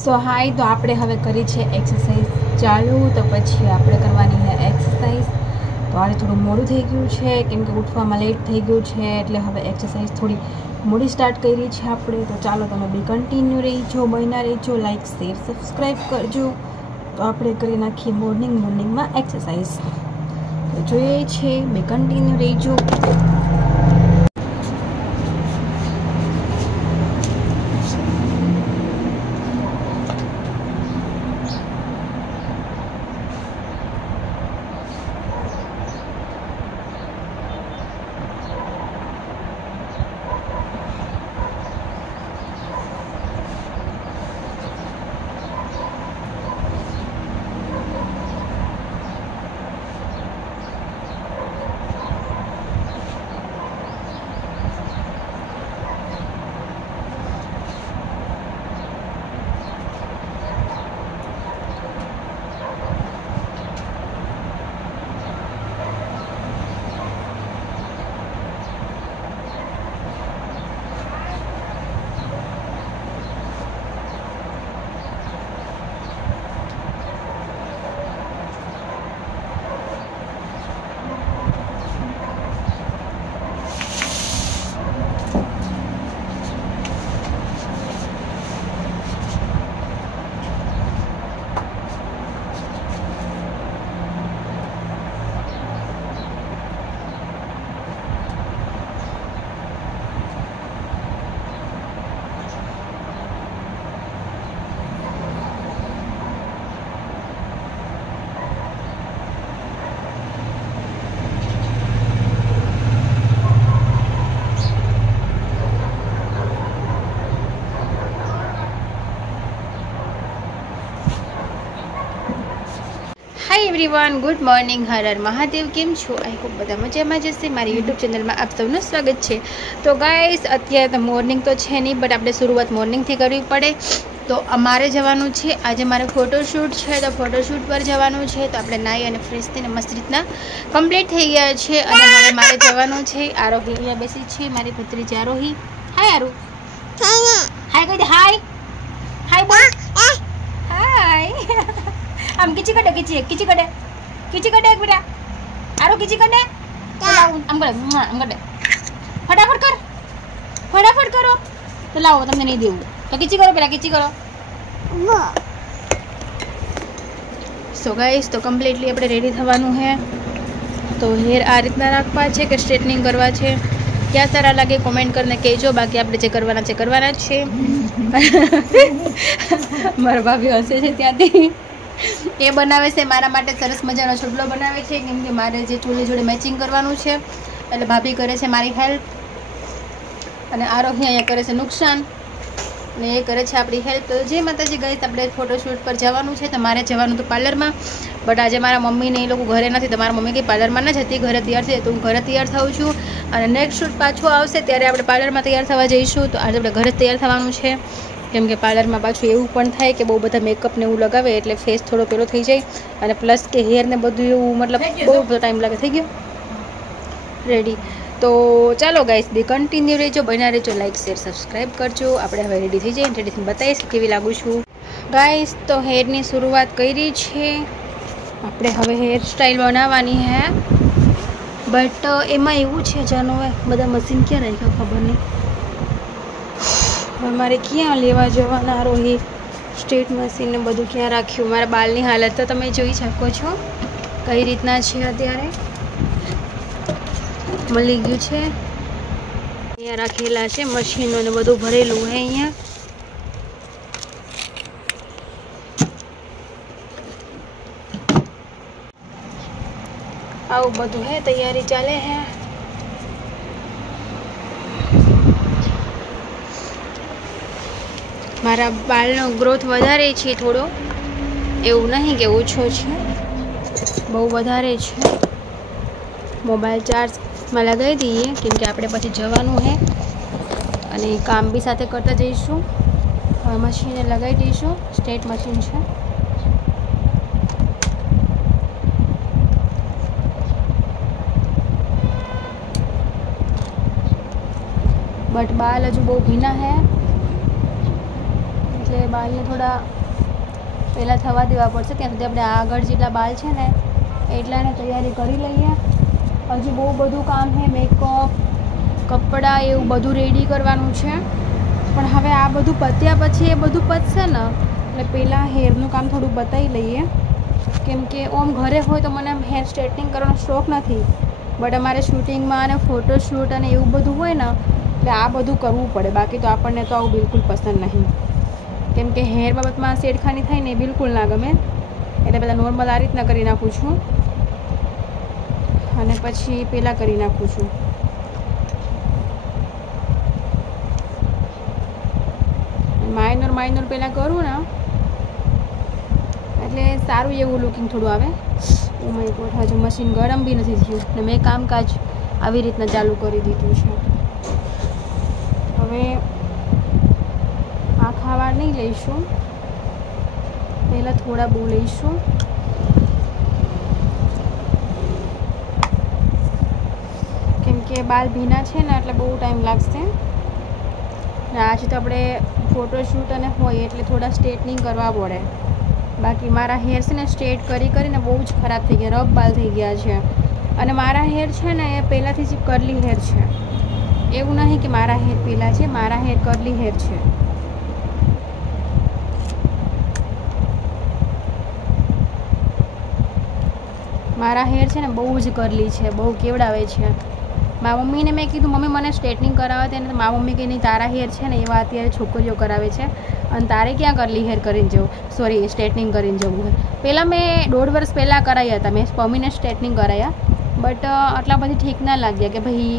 સો હાય, તો આપણે હવે કરી છે એક્સરસાઇઝ ચાલુ. તો પછી આપણે કરવાની છે એક્સરસાઇઝ. તો આજે થોડું મોડું થઈ ગયું છે કેમ કે ઉઠવામાં લેટ થઈ ગયું છે, એટલે હવે એક્સરસાઇઝ થોડી મોડી સ્ટાર્ટ કરી છે આપણે. તો ચાલો તમે બી કન્ટિન્યુ રહીજો, બન્યા રહીજો, લાઇક શેર સબસ્ક્રાઈબ કરજો. તો આપણે કરી નાખીએ મોર્નિંગમાં એક્સરસાઇઝ. તો જોઈએ છે, બી કન્ટિન્યુ રહીજો. Hi everyone, good morning. Har Har Mahadev. કેમ છો? આઈ હોપ બધા મજામાં જશે. મારી યુટ્યુબ ચેનલમાં આપ સૌનું સ્વાગત છે. તો ગાઈસ, અત્યારે તો મોર્નિંગ તો છે નહીં, બટ આપણે શરૂઆત મોર્નિંગથી કરવી પડે. તો અમારે જવાનું છે આજે, મારે ફોટોશૂટ છે, તો ફોટોશૂટ પર જવાનું છે. તો આપણે નાહી અને ફ્રેશ થઈને મસ્ત રીતના કમ્પ્લીટ થઈ ગયા છે અને હવે મારે જવાનું છે. આરોહી અહીંયા બેસી છે, મારી ભત્રીજી આરોહી. હાય આરુ, હાય કહી દે. હાય હાય બોલ. હાય. આમ કિચી કડે, કિચી કડે એક બેટા. આરો કિચી કડે. આમ કરે, આમ કરે. ફટાફટ કરો. તો લાવો, તમને નહીં દેવું તો કિચી કરો, પેલા કિચી કરો. સો ગાઈસ, તો કમ્પ્લીટલી આપણે રેડી થવાનું છે. તો હેર આ રીતના રાખવા છે કે સ્ટ્રેટનિંગ કરવા છે, ક્યાં સારા લાગે કોમેન્ટ કરીને કહેજો. બાકી આપણે જે કરવાના છે મારા ભાભી હસે છે ત્યાંથી. એ બનાવે છે મારા માટે સરસ મજાનો છોડલો બનાવે છે, કેમ કે મારે જે ચૂલી જોડે મેચિંગ કરવાનું છે, એટલે ભાભી કરે છે મારી હેલ્પ. અને આરોહી અહીંયા કરે છે નુકસાન અને એ કરે છે આપણી હેલ્પ. તો જે માતાજી ગઈ, આપણે ફોટોશૂટ પર જવાનું છે. તો મારે જવાનું તો પાર્લરમાં, બટ આજે મારા મમ્મીને એ લોકો ઘરે નથી. તો મારા મમ્મી કંઈ પાર્લરમાં ન જતી, ઘરે તૈયાર થઈ, તો હું ઘરે તૈયાર થાઉં છું. અને નેક્સ્ટ શૂટ પાછું આવશે ત્યારે આપણે પાર્લરમાં તૈયાર થવા જઈશું. તો આજે આપણે ઘરે તૈયાર થવાનું છે, કેમ કે પાર્લરમાં પાછું એવું પણ થાય કે બહુ બધા મેકઅપને એવું લગાવે એટલે ફેસ થોડો પેલો થઈ જાય, અને પ્લસ કે હેરને બધું એવું, મતલબ બહુ બધો ટાઈમ લાગે. થઈ ગયો રેડી. તો ચાલો ગાઈસ, બી કન્ટિન્યુ રહેજો, બન્યા રહેજો, લાઇક શેર સબસ્ક્રાઈબ કરજો. આપણે હવે રેડી થઈ જઈએ, રેડી થઈને બતાવીશ કેવી લાગુ છું. ગાઈસ, તો હેરની શરૂઆત કરી છે આપણે. હવે હેર સ્ટાઈલ બનાવવાની હે, બટ એમાં એવું છે જાનો, બધા મશીન ક્યાં રાખ્યા ખબર નહીં. હવે મારે ક્યાં લેવા જવાના રોહી, સ્ટ્રેટ મશીન ને બધું ક્યાં રાખ્યું. મારા બાલની હાલત તો તમે જોઈ શકો છો કઈ રીતના છે. અત્યારે મળી ગયું છે, અહીંયા રાખેલા છે મશીનો ને બધું ભરેલું હે. અહીંયા આવું બધું હે, તૈયારી ચાલે હે. મારા બાલનો ગ્રોથ વધારે છે થોડો, એવું નહીં કે ઓછો છે, બહુ વધારે છે. મોબાઈલ ચાર્જમાં લગાવી દઈએ, કેમ કે આપણે પછી જવાનું છે અને કામ બી સાથે કરતા જઈશું. હવે મશીને લગાવી દઈશું, સ્ટ્રેટ મશીન છે. बट बाल हजू बहुत भीना है, એટલે બાલને થોડા પહેલાં થવા દેવા પડશે. ત્યાં સુધી આપણે આગળ જેટલા બાલ છે ને એટલાને તૈયારી કરી લઈએ. હજી બહુ બધું કામ છે, મેકઅપ, કપડાં એવું બધું રેડી કરવાનું છે. પણ હવે આ બધું પત્યા પછી એ બધું પતશે ને એટલે પહેલાં હેરનું કામ થોડું બતાવી લઈએ. કેમ કે ઓમ ઘરે હોય તો મને હેર સ્ટ્રેટનિંગ કરવાનો શોખ નથી, બટ અમારે શૂટિંગમાં અને ફોટોશૂટ અને એવું બધું હોય ને એટલે આ બધું કરવું પડે. બાકી તો આપણને તો આવું બિલકુલ પસંદ નહીં. કેમ કે હેર બાબતમાં છેડખાની થાય ને એ બિલકુલ ના ગમે. એટલે પહેલાં નોર્મલ આ રીતના કરી નાખું છું અને પછી પહેલાં કરી નાખું છું. માઇનર પહેલાં કરું ને એટલે સારું એવું લુકિંગ થોડું આવે. ઓ માય ગોડ, હજુ મશીન ગરમ બી નથી થયું ને મેં કામકાજ આવી રીતના ચાલુ કરી દીધું છે. હવે આખા વાળ નહીં લઈશું, પહેલાં થોડા બહુ લઈશું. કેમ કે બાલ ભીના છે ને એટલે બહુ ટાઈમ લાગશે. ને આજે તો આપણે ફોટોશૂટ અને હોય એટલે થોડા સ્ટ્રેટનિંગ કરવા પડે. બાકી મારા હેર છે ને સ્ટ્રેટ કરીને બહુ જ ખરાબ થઈ ગયા, રફ બાલ થઈ ગયા છે. અને મારા હેર છે ને એ પહેલાંથી જ કરલી હેર છે. એવું નહીં કે મારા હેર પહેલાં છે, મારા હેર કરલી હેર છે. મારા હેર છે ને બહુ જ કરલી છે, બહુ કેવડાવે છે. મારા મમ્મીને મેં કીધું મમ્મી મને સ્ટ્રેટનિંગ કરાવે તેને, મારા મમ્મી કે નહીં તારા હેર છે ને એવા અત્યારે છોકરીઓ કરાવે છે અને તારે ક્યાં કરલી હેર કરીને જવું, સોરી સ્ટ્રેટનિંગ કરીને જવું હોય. પહેલાં મેં 1.5 વર્ષ પહેલાં કરાવ્યા હતા, મેં પમીને સ્ટ્રેટનિંગ કરાવ્યા, બટ આટલા બધી ઠીક ના લાગ્યા કે ભાઈ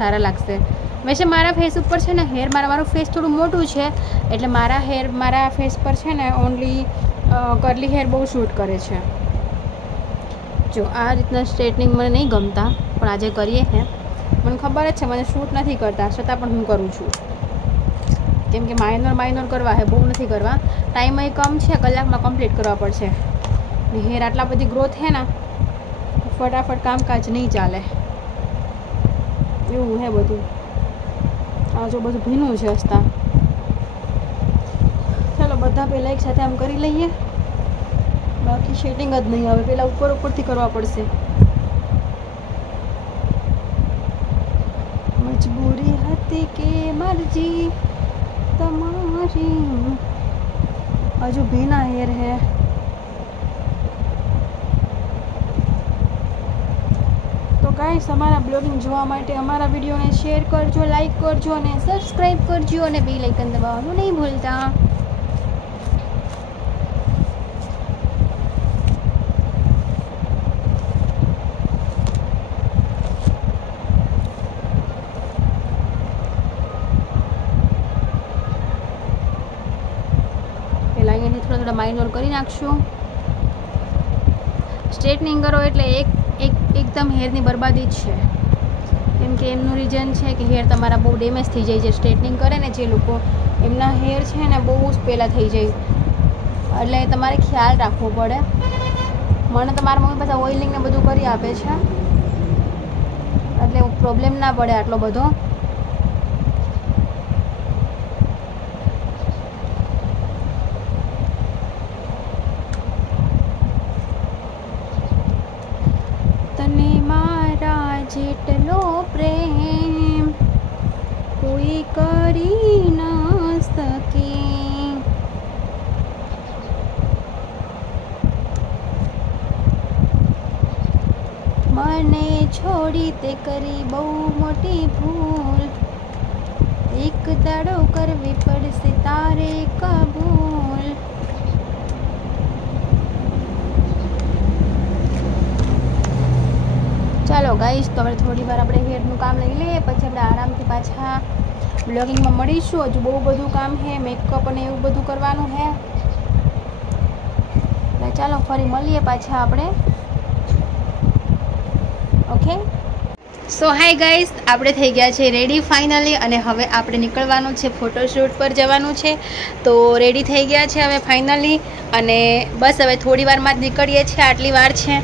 સારા લાગશે. વૈસે મારા ફેસ ઉપર છે ને હેર મારું ફેસ થોડું મોટું છે એટલે મારા ફેસ પર છે ને ઓનલી કરલી હેર બહુ શૂટ કરે છે. જો આ રીતના સ્ટ્રેટનિંગ મને નહીં ગમતા, પણ આજે કરીએ હે. મને ખબર જ છે મને શૂટ નથી કરતા, છતાં પણ હું કરું છું. કેમ કે માઇનર કરવા હે, બહુ નથી કરવા. ટાઈમ એ કમ છે, કલાકમાં કમ્પ્લીટ કરવા પડશે. ને હેર આટલા બધી ગ્રોથ છે ને ફટાફટ કામકાજ નહીં ચાલે એવું હે બધું. આ જો બધું ભીનું છે હસતા. ચાલો બધા પહેલાં એક સાથે આમ કરી લઈએ, બાકી શેડિંગ જ નહીં આવે. પહેલાં ઉપરથી કરવા પડશે. મજબૂરી હતી કે મરજી તમારી. હજુ ભીના હેર હે. તો ગાઈસ અમારા બ્લોગિંગ જોવા માટે અમારા વિડીયોને શેર કરજો, લાઈક કરજો અને સબસ્ક્રાઈબ કરજો અને બેલ આઇકન દબાવવાનું નહીં ભૂલતા. થોડા માઇનર કરી નાખશું. સ્ટ્રેટનિંગ કરો એટલે એકદમ હેરની બરબાદી જ છે. કેમ કે એમનું રીઝન છે કે હેર તમારા બહુ ડેમેજ થઈ જાય છે. સ્ટ્રેટનિંગ કરે ને જે લોકો એમના હેર છે ને બહુ જ પહેલાં થઈ જાય, એટલે તમારે ખ્યાલ રાખવો પડે. મને તો મારા મમ્મી પાસે ઓઇલિંગ ને બધું કરી આપે છે એટલે પ્રોબ્લેમ ના પડે આટલો બધો. જેટલો પ્રેમ કોઈ કરી ન શકે, મને છોડી તે કરી બહુ મોટી ભૂલ. એક દાડો કરવી પડશે તારે કબૂલ. ચાલો ગાઈસ, તો હવે થોડી વાર આપણે હેરનું કામ લઈ લઈએ, પછી આપણે આરામથી પાછા બ્લોગિંગમાં મળીશું. હજુ બહુ બધું કામ છે, મેકઅપ અને એવું બધું કરવાનું છે. એટલે ચાલો ફરી મળીએ પાછા આપણે. ઓકે, સો હાય ગાઈસ, આપણે થઈ ગયા છે રેડી ફાઇનલી અને હવે આપણે નીકળવાનું છે, ફોટોશૂટ પર જવાનું છે. તો રેડી થઈ ગયા છે હવે ફાઇનલી અને બસ હવે થોડી વારમાં જ નીકળીએ છીએ. આટલી વાર છે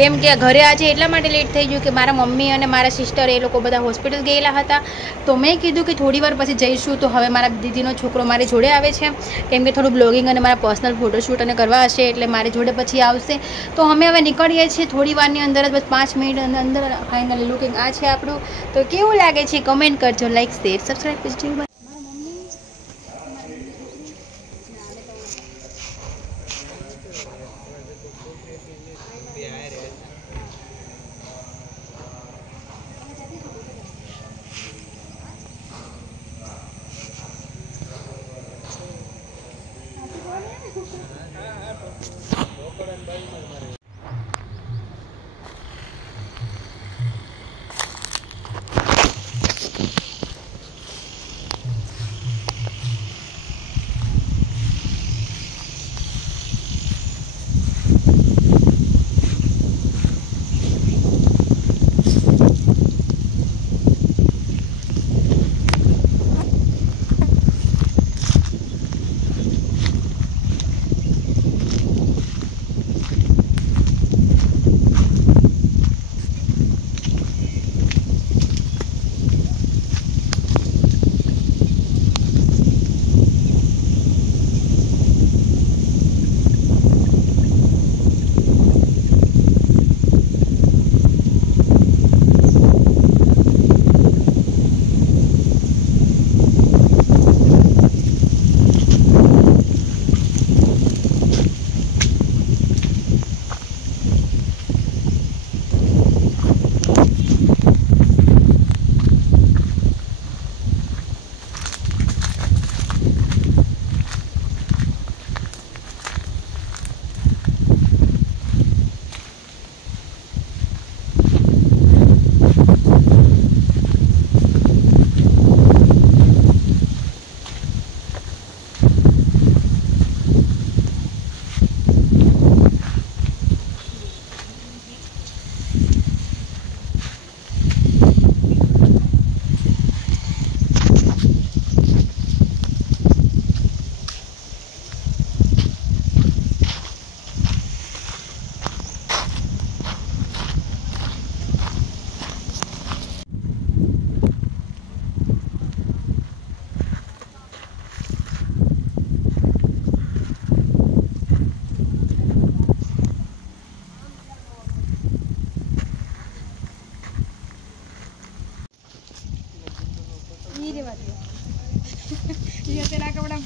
કેમ કે ઘરે આજે એટલા માટે લેટ થઈ ગયું કે મારા મમ્મી અને મારા સિસ્ટર એ લોકો બધા હોસ્પિટલ ગયેલા હતા. તો મેં કીધું કે થોડી વાર પછી જઈશું. તો હવે મારા દીદીનો છોકરો મારી જોડે આવે છે કેમ કે થોડું બ્લોગિંગ અને મારા પર્સનલ ફોટોશૂટ અને કરવા હશે એટલે મારી જોડે પછી આવશે. તો અમે હવે નીકળીએ છીએ થોડી વારની અંદર જ, બસ 5 મિનિટ અંદર ફાઇનલી લુકિંગ આ છે આપણું. તો કેવું લાગે છે કમેન્ટ કરજો, લાઈક શેર સબસ્ક્રાઈબ કરજો.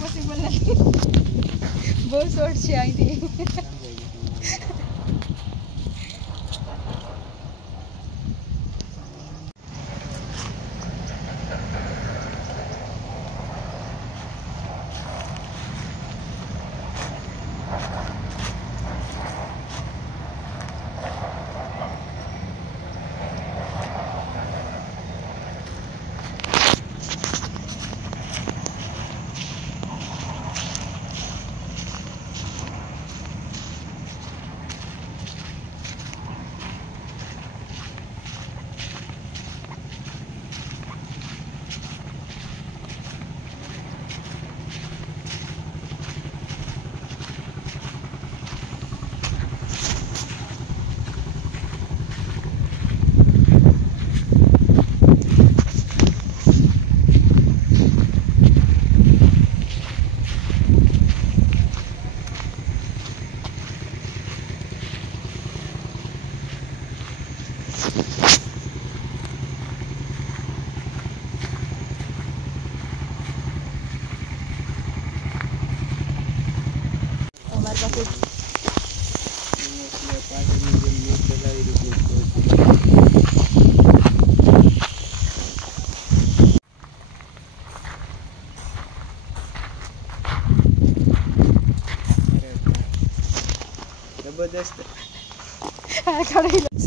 પોસિબલ નથી, બહુ શોર્ટ છે અહીંથી.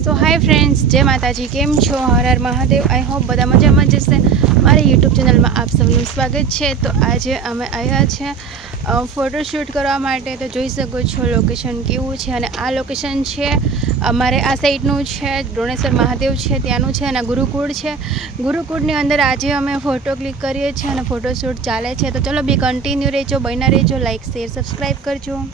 સો હાય ફ્રેન્ડ્સ, જય માતાજી. કેમ છો? હર હર મહાદેવ. આઈ હોપ બધા મજામાં જશે. મારી યુટ્યુબ ચેનલમાં આપ સૌનું સ્વાગત છે. તો આજે અમે આવ્યા છે ફોટોશૂટ કરવા માટે. તો જોઈ શકો છો લોકેશન કેવું છે. અને આ લોકેશન છે અમારે આ સાઈડનું છે, ડોણેશ્વર મહાદેવ છે ત્યાંનું છે, અને ગુરુકુળ છે. ગુરુકુળની અંદર આજે અમે ફોટો ક્લિક કરીએ છીએ અને ફોટોશૂટ ચાલે છે. તો ચલો બી કન્ટિન્યુ રહેજો, બન્યા રહેજો, લાઇક શેર સબસ્ક્રાઈબ કરજો.